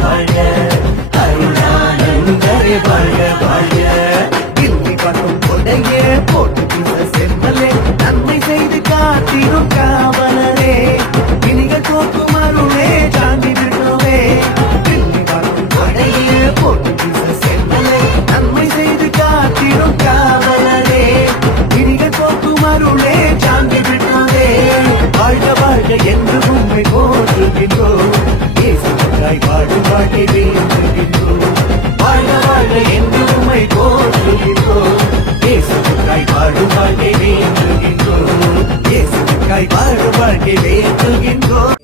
வாழ அருளாளன் கரை வாழ வாழ கிள்ளி பக்கம் கொடைய போட்டு பிச செம்மலே நன்மை செய்து காத்திரும் காவலரே வினிக கோக்கும் அருளே தாண்டி விடுவே கிள்ளி பக்கம் கொடைய போட்டு பிச செம்மலே நன்மை செய்து காத்திரும் காவலரே வினிக கோக்கும் அருளே தாண்டி விடுவே வாழ்க வாழ்க என்று உண்மை போற்றுகின்றோம். வாழ்க்கையிலே சொல்கின்றோம்